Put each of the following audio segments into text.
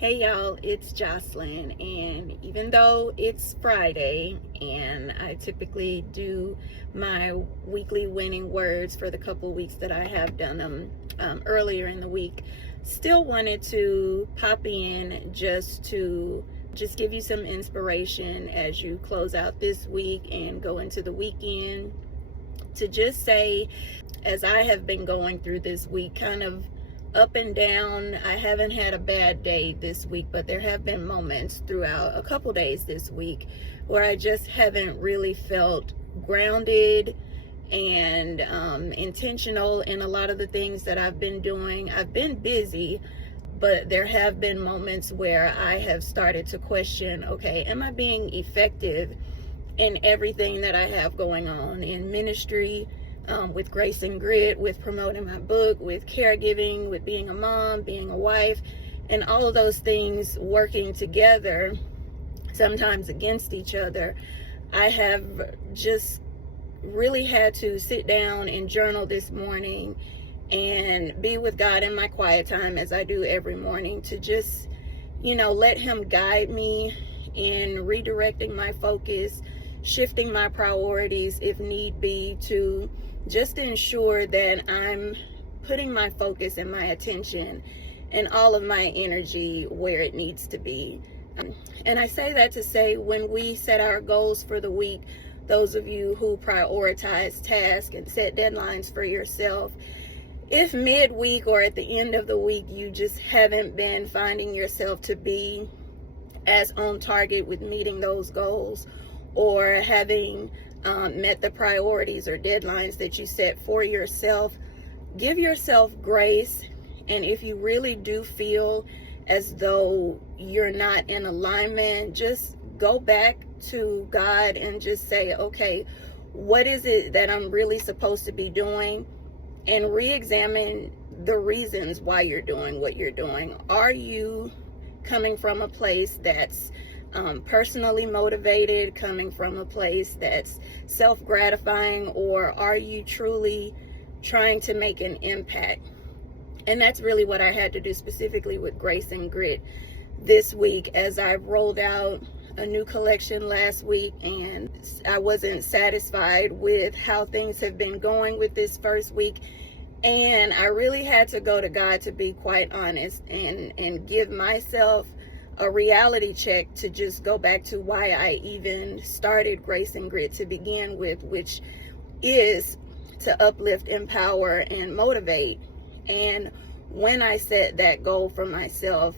Hey y'all, it's Jocelyn, and even though it's Friday and I typically do my weekly winning words for the couple weeks that I have done them earlier in the week, still wanted to pop in to give you some inspiration as you close out this week and go into the weekend, to just say, as I have been going through this week, kind of up and down. I haven't had a bad day this week, but there have been moments throughout a couple days this week where I just haven't really felt grounded and intentional in a lot of the things that I've been doing. I've been busy, but there have been moments where I have started to question, okay, am I being effective in everything that I have going on in ministry, with Grace and Grit, with promoting my book, with caregiving, with being a mom, being a wife, and all of those things working together, sometimes against each other. I have just really had to sit down and journal this morning and be with God in my quiet time, as I do every morning, to just, let Him guide me in redirecting my focus, shifting my priorities if need be, to just ensure that I'm putting my focus and my attention and all of my energy where it needs to be. And I say that to say, when we set our goals for the week, those of you who prioritize tasks and set deadlines for yourself, if midweek or at the end of the week you just haven't been finding yourself to be as on target with meeting those goals, or having met the priorities or deadlines that you set for yourself, give yourself grace. And if you really do feel as though you're not in alignment, just go back to God and just say, okay, what is it that I'm really supposed to be doing? And re-examine the reasons why you're doing what you're doing. Are you coming from a place that's personally motivated, coming from a place that's self-gratifying, or are you truly trying to make an impact? And that's really what I had to do specifically with Grace and Grit this week, as I rolled out a new collection last week, and I wasn't satisfied with how things have been going with this first week. And I really had to go to God, to be quite honest, and give myself a reality check, to just go back to why I even started Grace and Grit to begin with, which is to uplift, empower, and motivate. And when I set that goal for myself,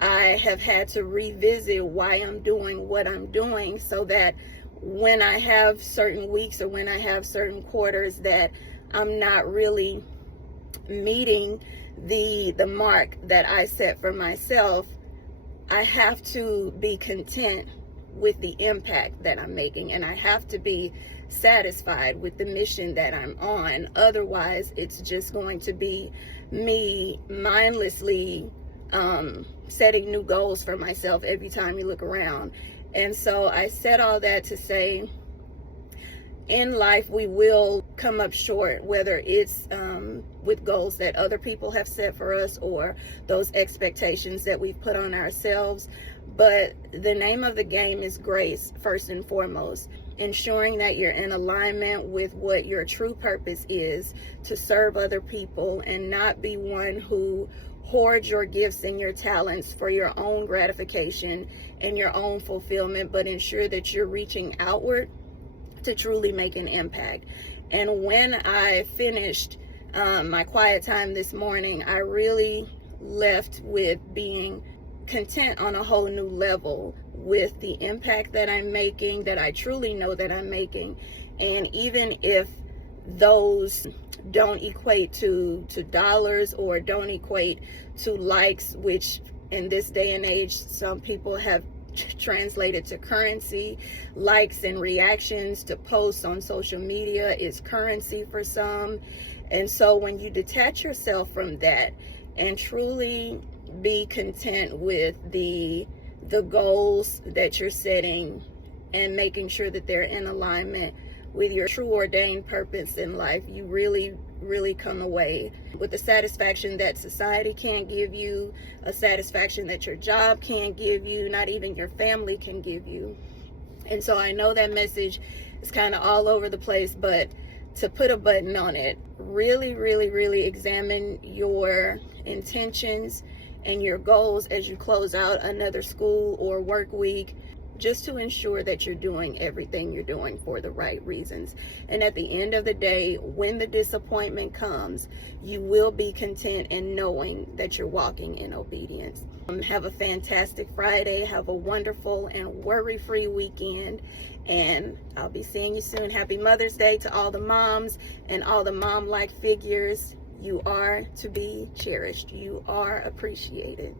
I have had to revisit why I'm doing what I'm doing, so that when I have certain weeks or when I have certain quarters that I'm not really meeting the mark that I set for myself, I have to be content with the impact that I'm making, and I have to be satisfied with the mission that I'm on. Otherwise, it's just going to be me mindlessly setting new goals for myself every time you look around. And so I said all that to say, in life we will come up short, whether it's with goals that other people have set for us or those expectations that we've put on ourselves. But the name of the game is grace, first and foremost, ensuring that you're in alignment with what your true purpose is, to serve other people and not be one who hoards your gifts and your talents for your own gratification and your own fulfillment, but ensure that you're reaching outward to truly make an impact. And when I finished my quiet time this morning, I really left with being content on a whole new level with the impact that I'm making, that I truly know that I'm making. And even if those don't equate to dollars, or don't equate to likes, which in this day and age some people have translated to currency. Likes and reactions to posts on social media is currency for some. And so when you detach yourself from that and truly be content with the goals that you're setting, and making sure that they're in alignment with your true ordained purpose in life, you really really come away with the satisfaction that society can't give you, a satisfaction that your job can't give you, not even your family can give you. And so I know that message is kind of all over the place, but to put a button on it, really, really, really examine your intentions and your goals as you close out another school or work week, just to ensure that you're doing everything you're doing for the right reasons. And at the end of the day, when the disappointment comes, you will be content in knowing that you're walking in obedience. Have a fantastic Friday. Have a wonderful and worry-free weekend. And I'll be seeing you soon. Happy Mother's Day to all the moms and all the mom-like figures. You are to be cherished. You are appreciated.